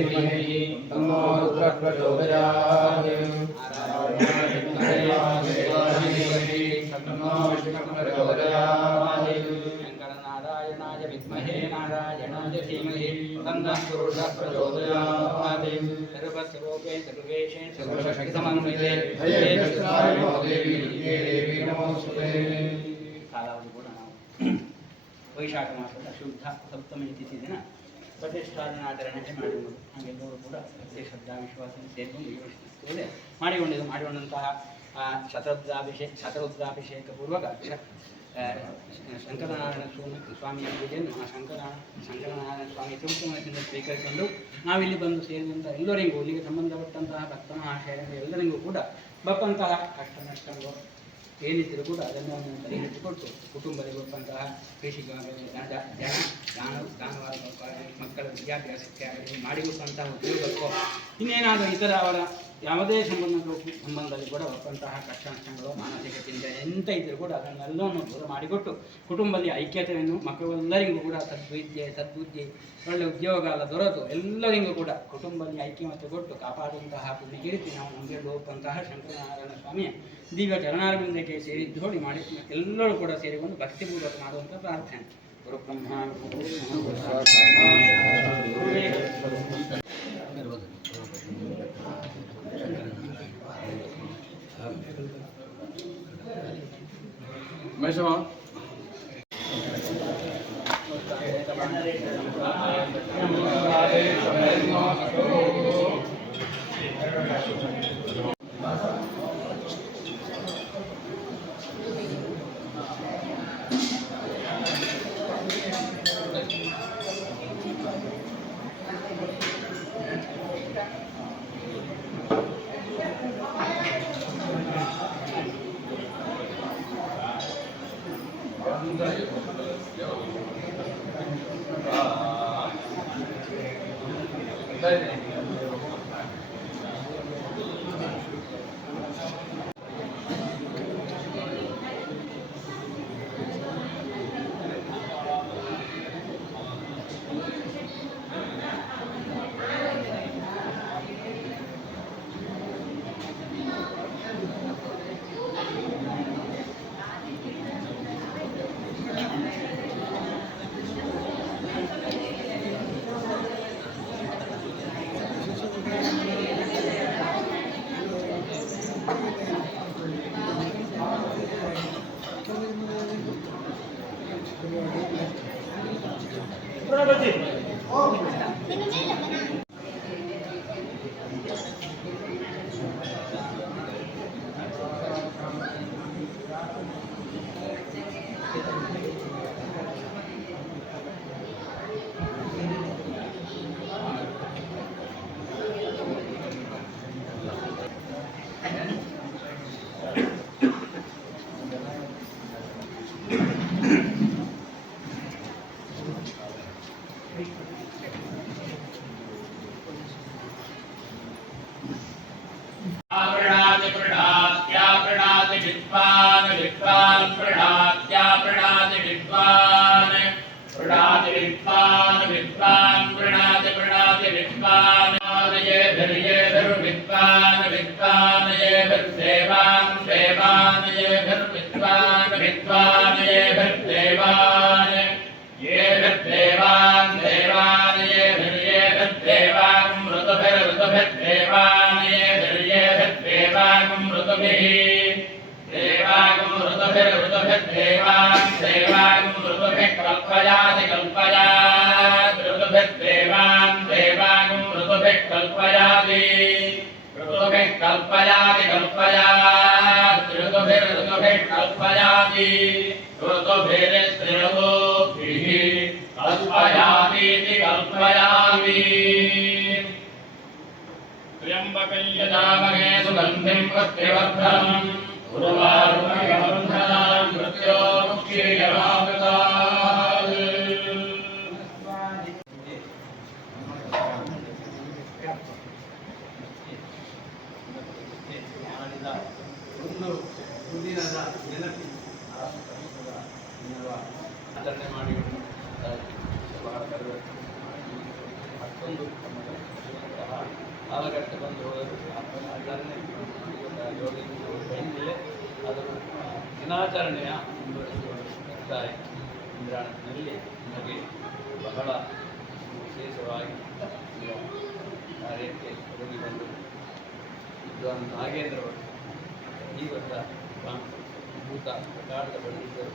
धीमहि तन्नो रुद्रः प्रचोदयात् तन्नो विष्णुः प्रचोदयात् शङ्करनारायणाय विद्महे नारायणाय धीमहि तन्नः रुद्रः प्रचोदयात् सर्वस्वरूपे सर्वेशे सर्वशक्तिसमन्विते जये कृष्णाय देवी देवी नमोस्तुते ಕಾಲಾವಧಿ ಕೂಡ ನಾವು ವೈಶಾಖ ಮಾಸದ ಶುದ್ಧ ಸಪ್ತಮಿ ತಿಥಿ ದಿನ ಪ್ರತಿಷ್ಠಾಪನಾಚರಣೆ ಮಾಡಿಕೊಂಡು ಹಾಗೆಲ್ಲರೂ ಕೂಡ ಅತಿ ಶ್ರದ್ಧಾ ವಿಶ್ವಾಸದಿಂದ ಸೇರಿಕೊಂಡು ಯೋಚಿಸುತ್ತೇವೆ ಮಾಡಿಕೊಂಡಂತಹ ಶತರುದ್ರಾಭಿಷೇಕ ಪೂರ್ವಕ ಶಂಕರನಾರಾಯಣ ಸ್ವಾಮಿಯ ಪೂಜೆಯನ್ನು ಶಂಕರನಾರಾಯಣ ಸ್ವಾಮಿ ತುಮಕೂರಿನಿಂದ ಸ್ವೀಕರಿಸಿಕೊಂಡು ನಾವಿಲ್ಲಿ ಬಂದು ಸೇರಿದಂಥ ಎಲ್ಲರಿಗೂ ಇಲ್ಲಿಗೆ ಸಂಬಂಧಪಟ್ಟಂತಹ ಭಕ್ತ ಮಹಾಶಯರಿಂದ ಎಲ್ಲರಿಗೂ ಕೂಡ ಬಪ್ಪಂತಹ ಕಷ್ಟ ನಷ್ಟಗಳು ಏನಿದ್ದರೂ ಕೂಡ ಅದನ್ನು ಪರಿಹರಿಸಿಕೊಟ್ಟು ಕುಟುಂಬದಲ್ಲಿ ಬರುವಂತಹ ಕೃಷಿಗಾಗಲಿ ದಾನವಾದ ಮಕ್ಕಳ ವಿದ್ಯಾಭ್ಯಾಸಕ್ಕೆ ಆಗಲಿ ಮಾಡಿಕೊಟ್ಟಂತಹ ಉದ್ಯೋಗಕ್ಕೋ ಇನ್ನೇನಾದರೂ ಇತರ ಅವರ ಯಾವುದೇ ಸಂಬಂಧದಲ್ಲಿ ಕೂಡ ಬರುವಂತಹ ಕಷ್ಟ ನಷ್ಟಗಳು ಮಾನಸಿಕ ಚಿಂತೆ ಎಂತ ಇದ್ದರೂ ಕೂಡ ಅದನ್ನೆಲ್ಲವನ್ನು ದೂರ ಮಾಡಿಕೊಟ್ಟು ಕುಟುಂಬದಲ್ಲಿ ಐಕ್ಯತೆಯನ್ನು ಮಕ್ಕಳೆಲ್ಲರಿಗೂ ಕೂಡ ಸದ್ಬುದ್ಧಿ ಒಳ್ಳೆ ಉದ್ಯೋಗ ಎಲ್ಲ ದೊರೆತು ಎಲ್ಲರಿಗೂ ಕೂಡ ಕುಟುಂಬದಲ್ಲಿ ಐಕ್ಯಮತ್ಯ ಕೊಟ್ಟು ಕಾಪಾಡುವಂತಹ ಪುಣ್ಯಕೀರ್ತಿ ನಾವು ನಮಗೆ ಹೋಗುವಂತಹ ಶಂಕರನಾರಾಯಣ ಸ್ವಾಮಿಯ ದಿವ್ಯ ಚರಣಾರವಿಂದಕ್ಕೆ ಸೇರಿದ್ದೋಡಿ ಮಾಡಿ ಎಲ್ಲರೂ ಕೂಡ ಸೇರಿಕೊಂಡು ಭಕ್ತಿಪೂರ್ವಕ ಮಾಡುವಂಥ ಪ್ರಾರ್ಥನೆ ಗುರುಬ್ರಹ್ಮ मैसमा त्र्यंबकल्यजामहे सुगंधिं पुष्टिवर्धनम् उर्वारुकमरुन्धनां मृत्योर्मुक्षीयमामृतात् ಆಚರಣೆ ಮಾಡಿ ಬಹಳ ದಿನಾಚರಣೆಯ ಮುಂದುವರಿಸಿಕೊಳ್ಳುತ್ತಾರೆ. ಇಂದ್ರಾಣದಲ್ಲಿ ನಮಗೆ ಬಹಳ ವಿಶೇಷವಾಗಿ ಕಾರ್ಯಕ್ಕೆ ಒದಗಿ ಬಂದು ವಿದ್ವಾನ್ ನಾಗೇಂದ್ರ ಭಟ್ ಈ ವರ್ಷ ಭೂತ ಪ್ರಕಾರದ ಪಂಡಿತರು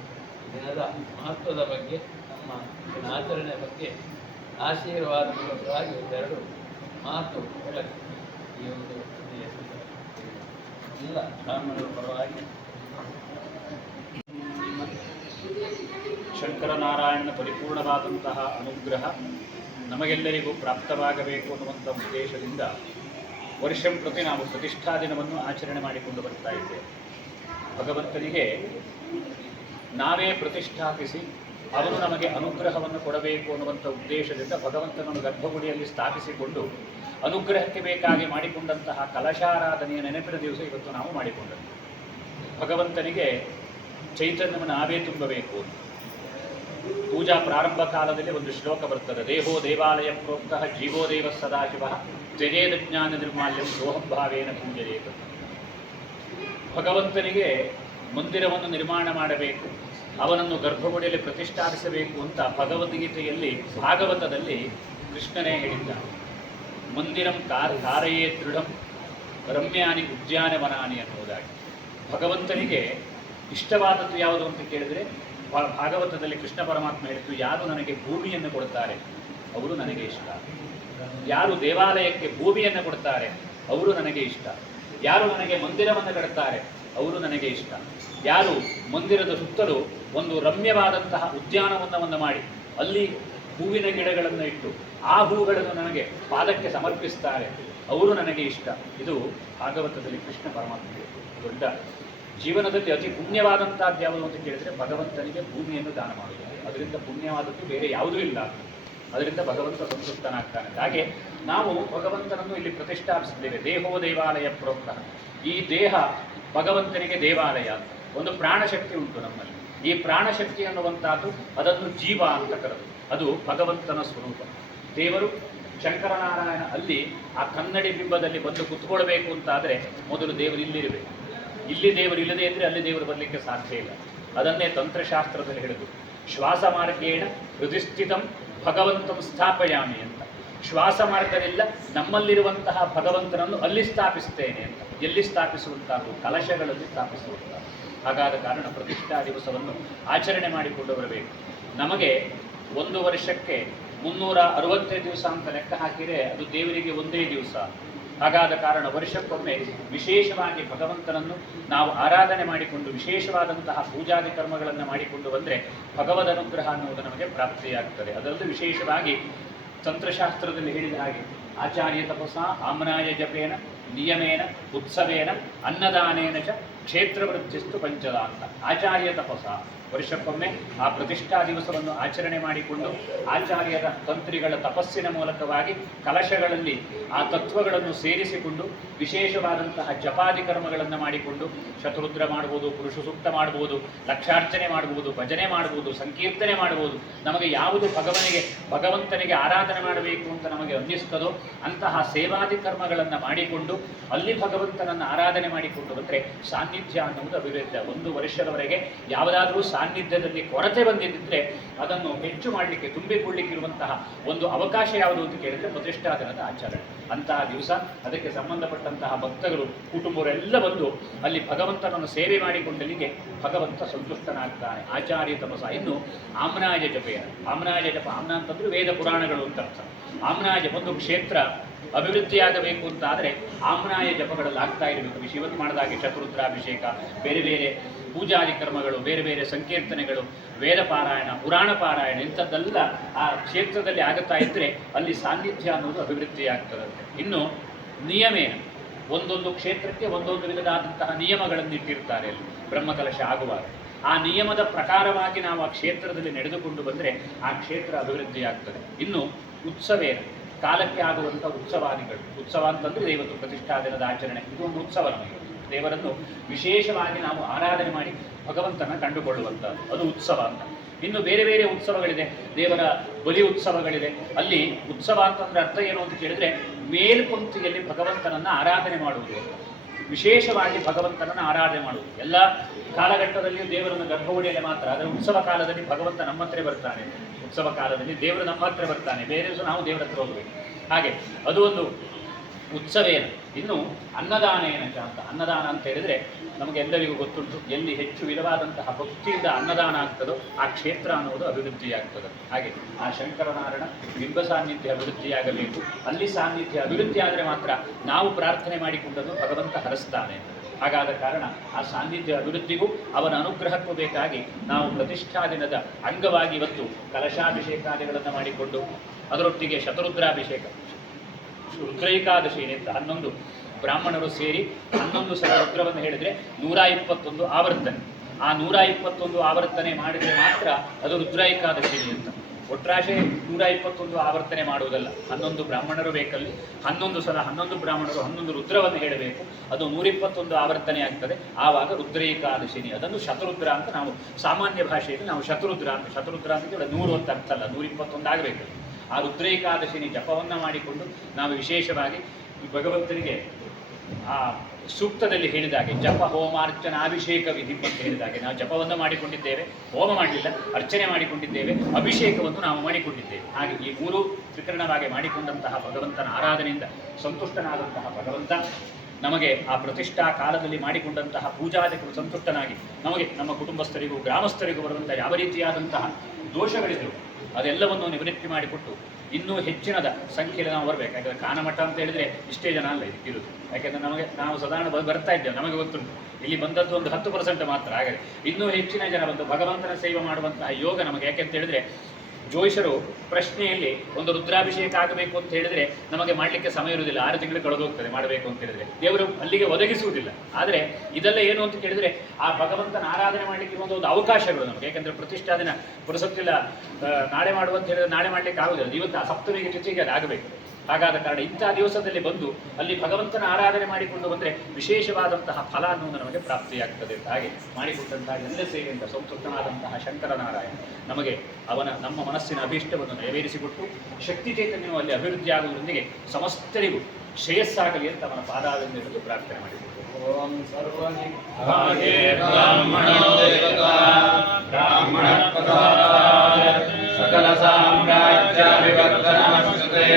ದಿನದ ಮಹತ್ವದ ಬಗ್ಗೆ ನಮ್ಮ ದಿನಾಚರಣೆಯ ಬಗ್ಗೆ ಆಶೀರ್ವಾದಪೂರ್ವಕವಾಗಿ ಒಂದೆರಡು ಮಾತು ಹೇಳಕ್ಕೆ ಈ ಒಂದು ಎಲ್ಲ ಬ್ರಾಹ್ಮಣರ ಪರವಾಗಿ ಶಂಕರನಾರಾಯಣನ ಪರಿಪೂರ್ಣವಾದಂತಹ ಅನುಗ್ರಹ ನಮಗೆಲ್ಲರಿಗೂ ಪ್ರಾಪ್ತವಾಗಬೇಕು ಅನ್ನುವಂಥ ಉದ್ದೇಶದಿಂದ ವರ್ಷಂ ಪ್ರತಿ ನಾವು ಪ್ರತಿಷ್ಠಾ ದಿನವನ್ನು ಆಚರಣೆ ಮಾಡಿಕೊಂಡು ಬರ್ತಾ ಇದ್ದೇವೆ. ಭಗವಂತನಿಗೆ ನಾವೇ ಪ್ರತಿಷ್ಠಾಪಿಸಿ ಅವನು ನಮಗೆ ಅನುಗ್ರಹವನ್ನು ಕೊಡಬೇಕು ಅನ್ನುವಂಥ ಉದ್ದೇಶದಿಂದ ಭಗವಂತನನ್ನು ಗರ್ಭಗುಡಿಯಲ್ಲಿ ಸ್ಥಾಪಿಸಿಕೊಂಡು ಅನುಗ್ರಹಕ್ಕೆ ಬೇಕಾಗಿ ಮಾಡಿಕೊಂಡಂತಹ ಕಲಶಾರಾಧನೆಯ ನೆನಪಿನ ದಿವಸ ಇವತ್ತು ನಾವು ಮಾಡಿಕೊಂಡದ್ದು. ಭಗವಂತನಿಗೆ ಚೈತನ್ಯವನ್ನು ನಾವೇ ತುಂಬಬೇಕು. ಪೂಜಾ ಪ್ರಾರಂಭ ಕಾಲದಲ್ಲಿ ಒಂದು ಶ್ಲೋಕ ಬರ್ತದೆ, ದೇಹೋ ದೇವಾಲಯ ಪ್ರೋಕ್ತ ಜೀವೋ ದೇವ ಸದಾಶಿವ ತ್ಯಜೇದ ಜ್ಞಾನ ನಿರ್ಮಾಲ್ಯಂ ಸೋಹಂ ಭಾವೇನ ಪೂಜೆಯೇತ. ಭಗವಂತನಿಗೆ ಮಂದಿರವನ್ನು ನಿರ್ಮಾಣ ಮಾಡಬೇಕು, ಅವನನ್ನು ಗರ್ಭಗುಡಿಯಲ್ಲಿ ಪ್ರತಿಷ್ಠಾಪಿಸಬೇಕು ಅಂತ ಭಗವದ್ಗೀತೆಯಲ್ಲಿ ಭಾಗವತದಲ್ಲಿ ಕೃಷ್ಣನೇ ಹೇಳಿದ್ದಾನೆ. ಮಂದಿರಂ ಕಾರಯೇ ದೃಢಂ ರಮ್ಯಾನಿ ಉದ್ಯಾನವನಾನಿ ಅನ್ನುವುದಾಗಿ. ಭಗವಂತನಿಗೆ ಇಷ್ಟವಾದದ್ದು ಯಾವುದು ಅಂತ ಕೇಳಿದರೆ ಭಾಗವತದಲ್ಲಿ ಕೃಷ್ಣ ಪರಮಾತ್ಮ ಹೇಳಿದ್ದು, ಯಾರು ನನಗೆ ಭೂಮಿಯನ್ನು ಕೊಡ್ತಾರೆ ಅವರು ನನಗೆ ಇಷ್ಟ, ಯಾರು ದೇವಾಲಯಕ್ಕೆ ಭೂಮಿಯನ್ನು ಕೊಡ್ತಾರೆ ಅವರು ನನಗೆ ಇಷ್ಟ, ಯಾರು ನನಗೆ ಮಂದಿರವನ್ನು ಕಟ್ತಾರೆ ಅವರು ನನಗೆ ಇಷ್ಟ, ಯಾರು ಮಂದಿರದ ಸುತ್ತಲೂ ಒಂದು ರಮ್ಯವಾದಂತಹ ಉದ್ಯಾನವನವನ್ನು ಮಾಡಿ ಅಲ್ಲಿ ಹೂವಿನ ಗಿಡಗಳನ್ನು ಇಟ್ಟು ಆ ಹೂಗಳನ್ನು ನನಗೆ ಪಾದಕ್ಕೆ ಸಮರ್ಪಿಸ್ತಾರೆ ಅವರು ನನಗೆ ಇಷ್ಟ. ಇದು ಭಾಗವತದಲ್ಲಿ ಕೃಷ್ಣ ಪರಮಾತ್ಮ ದೊಡ್ಡ ಜೀವನದಲ್ಲಿ ಅತಿ ಪುಣ್ಯವಾದಂಥದ್ದು ಯಾವುದು ಅಂತ ಕೇಳಿದರೆ ಭಗವಂತನಿಗೆ ಭೂಮಿಯನ್ನು ದಾನ ಮಾಡುವುದು. ಅದರಿಂದ ಪುಣ್ಯವಾದದ್ದು ಬೇರೆ ಯಾವುದೂ ಇಲ್ಲ. ಅದರಿಂದ ಭಗವಂತ ಸಂತುಷ್ಟನಾಗ್ತಾನೆ. ಹಾಗೆ ನಾವು ಭಗವಂತನನ್ನು ಇಲ್ಲಿ ಪ್ರತಿಷ್ಠಾಪಿಸಿದ್ದೇವೆ. ದೇಹೋ ದೇವಾಲಯ ಪ್ರೋಕ್ತ. ಈ ದೇಹ ಭಗವಂತನಿಗೆ ದೇವಾಲಯ. ಒಂದು ಪ್ರಾಣಶಕ್ತಿ ಉಂಟು ನಮ್ಮಲ್ಲಿ. ಈ ಪ್ರಾಣಶಕ್ತಿ ಅನ್ನುವಂಥದ್ದು ಅದನ್ನು ಜೀವ ಅಂತ ಕರೆದು ಅದು ಭಗವಂತನ ಸ್ವರೂಪ. ದೇವರು ಶಂಕರನಾರಾಯಣ ಅಲ್ಲಿ ಆ ಕನ್ನಡಿ ಬಿಂಬದಲ್ಲಿ ಬಂದು ಕುತ್ಕೊಳ್ಬೇಕು ಅಂತಾದರೆ ಮೊದಲು ದೇವರು ಇಲ್ಲಿರಬೇಕು. ಇಲ್ಲಿ ದೇವರು ಇಲ್ಲದೆ ಇದ್ದರೆ ಅಲ್ಲಿ ದೇವರು ಬರಲಿಕ್ಕೆ ಸಾಧ್ಯ ಇಲ್ಲ. ಅದನ್ನೇ ತಂತ್ರಶಾಸ್ತ್ರದಲ್ಲಿ ಹೇಳಿದ್ರು, ಶ್ವಾಸ ಮಾರ್ಗೇಣ ಹೃದಯಸ್ಥಿತಂ ಭಗವಂತಂ ಸ್ಥಾಪಯಾಮಿ ಅಂತ. ಶ್ವಾಸ ಮಾರ್ಗದಿಂದ ನಮ್ಮಲ್ಲಿರುವಂತಹ ಭಗವಂತನನ್ನು ಅಲ್ಲಿ ಸ್ಥಾಪಿಸ್ತೇನೆ ಅಂತ. ಎಲ್ಲಿ ಸ್ಥಾಪಿಸುವಂತಹದ್ದು? ಕಲಶಗಳಲ್ಲಿ ಸ್ಥಾಪಿಸುವಂತಹದ್ದು. ಹಾಗಾದ ಕಾರಣ ಪ್ರತಿಷ್ಠಾ ದಿವಸವನ್ನು ಆಚರಣೆ ಮಾಡಿಕೊಂಡು ಬರಬೇಕು. ನಮಗೆ ಒಂದು ವರ್ಷಕ್ಕೆ 365 ದಿವಸ ಅಂತ ಲೆಕ್ಕ ಹಾಕಿದರೆ ಅದು ದೇವರಿಗೆ ಒಂದೇ ದಿವಸ. ಹಾಗಾದ ಕಾರಣ ವರ್ಷಕ್ಕೊಮ್ಮೆ ವಿಶೇಷವಾಗಿ ಭಗವಂತನನ್ನು ನಾವು ಆರಾಧನೆ ಮಾಡಿಕೊಂಡು ವಿಶೇಷವಾದಂತಹ ಪೂಜಾದಿ ಕರ್ಮಗಳನ್ನು ಮಾಡಿಕೊಂಡು ಬಂದರೆ ಭಗವದ್ ಅನುಗ್ರಹ ಅನ್ನುವುದು ನಮಗೆ ಪ್ರಾಪ್ತಿಯಾಗ್ತದೆ. ಅದರಲ್ಲೂ ವಿಶೇಷವಾಗಿ ತಂತ್ರಶಾಸ್ತ್ರದಲ್ಲಿ ಹೇಳಿದ ಹಾಗೆ ಆಚಾರ್ಯ ತಪಸ ಆಮ್ನಾಯ ಜಪೇನ ನಿಯಮೇನ ಉತ್ಸವೇನ ಅನ್ನದಾನೇನ ಚ ಕ್ಷೇತ್ರವೃದ್ಧಿಸ್ತು ಪಂಚದ ಅಂತ. ಆಚಾರ್ಯ ತಪಸ ವರ್ಷಕ್ಕೊಮ್ಮೆ ಆ ಪ್ರತಿಷ್ಠಾ ದಿವಸವನ್ನು ಆಚರಣೆ ಮಾಡಿಕೊಂಡು ಆಚಾರ್ಯರ ತಂತ್ರಿಗಳ ತಪಸ್ಸಿನ ಮೂಲಕವಾಗಿ ಕಲಶಗಳಲ್ಲಿ ಆ ತತ್ವಗಳನ್ನು ಸೇರಿಸಿಕೊಂಡು ವಿಶೇಷವಾದಂತಹ ಜಪಾದಿ ಕರ್ಮಗಳನ್ನು ಮಾಡಿಕೊಂಡು ಶತರುದ್ರ ಮಾಡ್ಬೋದು, ಪುರುಷ ಸೂಕ್ತ ಮಾಡ್ಬೋದು, ಲಕ್ಷಾರ್ಚನೆ ಮಾಡ್ಬೋದು, ಭಜನೆ ಮಾಡ್ಬೋದು, ಸಂಕೀರ್ತನೆ ಮಾಡ್ಬೋದು. ನಮಗೆ ಯಾವುದು ಭಗವಂತನಿಗೆ ಆರಾಧನೆ ಮಾಡಬೇಕು ಅಂತ ನಮಗೆ ಅನ್ನಿಸ್ತದೋ ಅಂತಹ ಸೇವಾದಿ ಕರ್ಮಗಳನ್ನು ಮಾಡಿಕೊಂಡು ಅಲ್ಲಿ ಭಗವಂತನನ್ನು ಆರಾಧನೆ ಮಾಡಿಕೊಂಡು ಬಂದರೆ ಸಾನ್ನಿಧ್ಯ ಅನ್ನುವುದು ಅಭಿವೃದ್ಧಿ. ಒಂದು ವರ್ಷದವರೆಗೆ ಯಾವುದಾದ್ರೂ ಸಾನ್ನಿಧ್ಯದಲ್ಲಿ ಕೊರತೆ ಬಂದಿದ್ದರೆ ಅದನ್ನು ಹೆಚ್ಚು ಮಾಡಲಿಕ್ಕೆ ತುಂಬಿಕೊಳ್ಳಿಕ್ಕಿರುವಂತಹ ಒಂದು ಅವಕಾಶ ಯಾವುದು ಅಂತ ಕೇಳಿದರೆ ಪ್ರತಿಷ್ಠಾ ದಿನದ ಆಚರಣೆ. ಅಂತಹ ದಿವಸ ಅದಕ್ಕೆ ಸಂಬಂಧಪಟ್ಟಂತಹ ಭಕ್ತರು ಕುಟುಂಬರೆಲ್ಲ ಬಂದು ಅಲ್ಲಿ ಭಗವಂತನನ್ನು ಸೇವೆ ಮಾಡಿಕೊಂಡಲ್ಲಿಗೆ ಭಗವಂತ ಸಂತುಷ್ಟನಾಗ್ತಾನೆ. ಆಚಾರ್ಯ ತಪಸ. ಇನ್ನು ಆಮ್ನಾಯ ಜಪೇನ. ಆಮ್ನಾಯ ಜಪ, ಆಮ್ನ ಅಂತಂದ್ರೆ ವೇದ ಪುರಾಣಗಳು ಅಂತ ಅರ್ಥ. ಆಮ್ನಾಯ ಒಂದು ಕ್ಷೇತ್ರ ಅಭಿವೃದ್ಧಿಯಾಗಬೇಕು ಅಂತಾದರೆ ಆಮ್ನಾಯ ಜಪಗಳಲ್ಲಿ ಆಗ್ತಾ ಇರಬೇಕು. ಶಿವತ್ ಮಾಡಿದಾಗೆ ಶತರುದ್ರಾಭಿಷೇಕ, ಬೇರೆ ಬೇರೆ ಪೂಜಾದಿ ಕರ್ಮಗಳು, ಬೇರೆ ಬೇರೆ ಸಂಕೀರ್ತನೆಗಳು, ವೇದ ಪಾರಾಯಣ, ಪುರಾಣ ಪಾರಾಯಣ ಇಂಥದ್ದೆಲ್ಲ ಆ ಕ್ಷೇತ್ರದಲ್ಲಿ ಆಗುತ್ತಾ ಇದ್ದರೆ ಅಲ್ಲಿ ಸಾನ್ನಿಧ್ಯ ಅನ್ನೋದು ಅಭಿವೃದ್ಧಿಯಾಗ್ತದಂತೆ. ಇನ್ನು ನಿಯಮೇನ, ಒಂದೊಂದು ಕ್ಷೇತ್ರಕ್ಕೆ ಒಂದೊಂದು ವಿಧವಾದಂತಹ ನಿಯಮಗಳನ್ನು ಇಟ್ಟಿರ್ತಾರೆ ಅಲ್ಲಿ ಬ್ರಹ್ಮಕಲಶ ಆಗುವಾಗ. ಆ ನಿಯಮದ ಪ್ರಕಾರವಾಗಿ ನಾವು ಆ ಕ್ಷೇತ್ರದಲ್ಲಿ ನಡೆದುಕೊಂಡು ಬಂದರೆ ಆ ಕ್ಷೇತ್ರ ಅಭಿವೃದ್ಧಿಯಾಗ್ತದೆ. ಇನ್ನು ಉತ್ಸವೇನ, ಕಾಲಕ್ಕೆ ಆಗುವಂಥ ಉತ್ಸವಾದಿಗಳು. ಉತ್ಸವ ಅಂತಂದರೆ ಇವತ್ತು ಪ್ರತಿಷ್ಠಾ ದಿನದ ಆಚರಣೆ, ಇದು ಒಂದು ಉತ್ಸವ. ನಮಗೆ ದೇವರನ್ನು ವಿಶೇಷವಾಗಿ ನಾವು ಆರಾಧನೆ ಮಾಡಿ ಭಗವಂತನ ಕಂಡುಕೊಳ್ಳುವಂಥದ್ದು, ಅದು ಉತ್ಸವ ಅಂತ. ಇನ್ನು ಬೇರೆ ಬೇರೆ ಉತ್ಸವಗಳಿದೆ. ದೇವರ ಬಲಿ ಉತ್ಸವಗಳಿದೆ. ಅಲ್ಲಿ ಉತ್ಸವ ಅಂತಂದ್ರೆ ಅರ್ಥ ಏನು ಅಂತ ಕೇಳಿದರೆ ಮೇಲ್ಪಂಕ್ತಿಯಲ್ಲಿ ಭಗವಂತನನ್ನು ಆರಾಧನೆ ಮಾಡುವುದು ಅಂತ. ವಿಶೇಷವಾಗಿ ಭಗವಂತನನ್ನು ಆರಾಧನೆ ಮಾಡುವುದು. ಎಲ್ಲ ಕಾಲಘಟ್ಟದಲ್ಲಿಯೂ ದೇವರನ್ನು ಗರ್ಭಗುಡಿಯಲ್ಲಿ ಮಾತ್ರ. ಆದರೆ ಉತ್ಸವ ಕಾಲದಲ್ಲಿ ಭಗವಂತ ನಮ್ಮ ಹತ್ರ ಬರ್ತಾನೆ. ಉತ್ಸವ ಕಾಲದಲ್ಲಿ ದೇವರು ನಮ್ಮ ಹತ್ರ ಬರ್ತಾನೆ, ಬೇರೆ ದಿವಸ ನಾವು ದೇವರ ಹತ್ರ ಹೋಗಬೇಕು. ಹಾಗೆ ಅದು ಒಂದು ಉತ್ಸವೇನ. ಇನ್ನು ಅನ್ನದಾನೇನ ಅಂತ, ಅನ್ನದಾನ ಅಂತ ಹೇಳಿದರೆ ನಮಗೆ ಎಲ್ಲರಿಗೂ ಗೊತ್ತುಂಟು, ಎಲ್ಲಿ ಹೆಚ್ಚು ವಿಧವಾದಂತಹ ಭಕ್ತಿಯಿಂದ ಅನ್ನದಾನ ಆಗ್ತದೋ ಆ ಕ್ಷೇತ್ರ ಅನ್ನೋದು ಅಭಿವೃದ್ಧಿಯಾಗ್ತದೆ. ಹಾಗೆ ಆ ಶಂಕರನಾರಾಯಣ ಬಿಂಬ ಸಾನ್ನಿಧ್ಯ ಅಭಿವೃದ್ಧಿಯಾಗಬೇಕು. ಅಲ್ಲಿ ಸಾನ್ನಿಧ್ಯ ಅಭಿವೃದ್ಧಿ ಆದರೆ ಮಾತ್ರ ನಾವು ಪ್ರಾರ್ಥನೆ ಮಾಡಿಕೊಂಡನ್ನು ಭಗವಂತ ಹರಿಸ್ತಾನೆ. ಹಾಗಾದ ಕಾರಣ ಆ ಸಾನ್ನಿಧ್ಯ ಅಭಿವೃದ್ಧಿಗೂ ಅವನ ಅನುಗ್ರಹಕ್ಕೂ ಬೇಕಾಗಿ ನಾವು ಪ್ರತಿಷ್ಠಾ ದಿನದ ಅಂಗವಾಗಿ ಇವತ್ತು ಕಲಶಾಭಿಷೇಕಾದಿಗಳನ್ನು ಮಾಡಿಕೊಂಡು ಅದರೊಟ್ಟಿಗೆ ಶತರುದ್ರಾಭಿಷೇಕ, ರುದ್ರೈಕಾದಶಿ ಅಂತ 11 ಬ್ರಾಹ್ಮಣರು ಸೇರಿ 11 ಸಲ ರುದ್ರವನ್ನು ಹೇಳಿದರೆ 121 ಆವರ್ತನೆ. ಆ 121 ಆವರ್ತನೆ ಮಾಡಿದರೆ ಮಾತ್ರ ಅದು ರುದ್ರೈಕಾದಶಿ ಅಂತ. ಒಟ್ರಾಶೆ 121 ಆವರ್ತನೆ ಮಾಡುವುದಲ್ಲ, 11 ಬ್ರಾಹ್ಮಣರು ಬೇಕಲ್ಲಿ, 11 ಸಲ 11 ಬ್ರಾಹ್ಮಣರು 11 ರುದ್ರವನ್ನು ಹೇಳಬೇಕು. ಅದು 121 ಆವರ್ತನೆ ಆಗ್ತದೆ. ಆವಾಗ ರುದ್ರೈಕಾದಶಿನಿ. ಅದನ್ನು ಶತರುದ್ರ ಅಂತ ನಾವು ಸಾಮಾನ್ಯ ಭಾಷೆಯಲ್ಲಿ ನಾವು ಶತರುದ್ರ ಅಂತ ಕೇಳಿದ್ರೆ 100 ಅಂತ ಅರ್ಥ ಅಲ್ಲ, 121 ಆಗಬೇಕು. ಆ ರುದ್ರೈಕಾದಶಿನಿ ಜಪವನ್ನು ಮಾಡಿಕೊಂಡು ನಾವು ವಿಶೇಷವಾಗಿ ಭಗವಂತನಿಗೆ ಆ ಸೂಕ್ತದಲ್ಲಿ ಹೇಳಿದಾಗೆ ಜಪ ಹೋಮಾರ್ಚನಾಭಿಷೇಕ ವಿಧಿ ಅಂತ ಹೇಳಿದಾಗೆ ನಾವು ಜಪವನ್ನು ಮಾಡಿಕೊಂಡಿದ್ದೇವೆ, ಹೋಮ ಮಾಡಲಿಲ್ಲ, ಅರ್ಚನೆ ಮಾಡಿಕೊಂಡಿದ್ದೇವೆ, ಅಭಿಷೇಕವನ್ನು ನಾವು ಮಾಡಿಕೊಂಡಿದ್ದೇವೆ. ಹಾಗೆ ಈ 3 ತ್ರಿಕರಣವಾಗಿ ಮಾಡಿಕೊಂಡಂತಹ ಭಗವಂತನ ಆರಾಧನೆಯಿಂದ ಸಂತುಷ್ಟನಾದಂತಹ ಭಗವಂತ ನಮಗೆ ಆ ಪ್ರತಿಷ್ಠಾ ಕಾಲದಲ್ಲಿ ಮಾಡಿಕೊಂಡಂತಹ ಪೂಜಾದಿಗಳು ಸಂತುಷ್ಟನಾಗಿ ನಮಗೆ ನಮ್ಮ ಕುಟುಂಬಸ್ಥರಿಗೂ ಗ್ರಾಮಸ್ಥರಿಗೂ ಬರುವಂಥ ಯಾವ ರೀತಿಯಾದಂತಹ ದೋಷಗಳಿದ್ರು ಅದೆಲ್ಲವನ್ನು ನಿವೃತ್ತಿ ಮಾಡಿಕೊಟ್ಟು ಇನ್ನೂ ಹೆಚ್ಚಿನದ ಸಂಖ್ಯೆಯಲ್ಲಿ ನಾವು ಬರಬೇಕು. ಯಾಕಂದರೆ ಕಾನಮಠ ಅಂತ ಹೇಳಿದರೆ ಇಷ್ಟೇ ಜನ ಅಲ್ಲ ಇದಕ್ಕಿರೋದು. ಯಾಕೆಂದರೆ ನಾವು ಸಾಧಾರಣ ಬರ್ತಾ ಇದ್ದೇವೆ, ನಮಗೆ ಗೊತ್ತುಂಟು ಇಲ್ಲಿ ಬಂದದ್ದು ಒಂದು 10% ಮಾತ್ರ. ಹಾಗಾದರೆ ಇನ್ನೂ ಹೆಚ್ಚಿನ ಜನ ಬಂದು ಭಗವಂತನ ಸೇವೆ ಮಾಡುವಂತಹ ಯೋಗ ನಮಗೆ. ಯಾಕೆಂತ ಹೇಳಿದರೆ ಜೋಯಿಷರು ಪ್ರಶ್ನೆಯಲ್ಲಿ ಒಂದು ರುದ್ರಾಭಿಷೇಕ ಆಗಬೇಕು ಅಂತ ಹೇಳಿದರೆ ನಮಗೆ ಮಾಡಲಿಕ್ಕೆ ಸಮಯ ಇರುವುದಿಲ್ಲ, 6 ತಿಂಗಳು ಕಳೆದೋಗ್ತದೆ ಮಾಡಬೇಕು ಅಂತ ಹೇಳಿದರೆ, ದೇವರು ಅಲ್ಲಿಗೆ ಒದಗಿಸುವುದಿಲ್ಲ. ಆದರೆ ಇದೆಲ್ಲ ಏನು ಅಂತ ಕೇಳಿದರೆ ಆ ಭಗವಂತನ ಆರಾಧನೆ ಮಾಡಲಿಕ್ಕೆ ಒಂದು ಅವಕಾಶಗಳು ನಮಗೆ. ಯಾಕೆಂದರೆ ಪ್ರತಿಷ್ಠಾ ದಿನ ಪುರುಸತ್ತಿಲ್ಲ, ನಾಳೆ ಮಾಡುವಂತ ಹೇಳಿದರೆ ನಾಳೆ ಮಾಡಲಿಕ್ಕೆ ಆಗುವುದಿಲ್ಲ, ಇವತ್ತು ಆ ಸಪ್ತಮಿಗೆ ತಿಥಿಗೆ ಅದು ಆಗಬೇಕು. ಹಾಗಾದ ಕಾರಣ ಇಂಥ ದಿವಸದಲ್ಲಿ ಬಂದು ಅಲ್ಲಿ ಭಗವಂತನ ಆರಾಧನೆ ಮಾಡಿಕೊಂಡು ಬಂದರೆ ವಿಶೇಷವಾದಂತಹ ಫಲ ಅನ್ನೋದು ನಮಗೆ ಪ್ರಾಪ್ತಿಯಾಗ್ತದೆ. ಹಾಗೆ ಮಾಡಿಕೊಟ್ಟಂತಹ ಎಲ್ಲ ಸೇವೆಯಿಂದ ಸಂತೃಪ್ತನಾದಂತಹ ಶಂಕರನಾರಾಯಣ ನಮಗೆ ನಮ್ಮ ಮನಸ್ಸಿನ ಅಭೀಷ್ಟವನ್ನು ನೆರವೇರಿಸಿಕೊಟ್ಟು ಶಕ್ತಿ ಚೈತನ್ಯವು ಅಲ್ಲಿ ಅಭಿವೃದ್ಧಿ ಆಗುವುದರೊಂದಿಗೆ ಸಮಸ್ತರಿಗೂ ಶ್ರೇಯಸ್ಸಾಗಲಿ ಅಂತ ಅವನ ಪಾದಾರವಿಂದದಲ್ಲಿ ಪ್ರಾರ್ಥನೆ ಮಾಡಿಕೊಟ್ಟು. ಓಂ ಸರ್ವನಿ ಸಕಲ ಸಾಮ್ರಾಜ್ಯ ವಿವರ್ಧನಮಸ್ತುತೇ.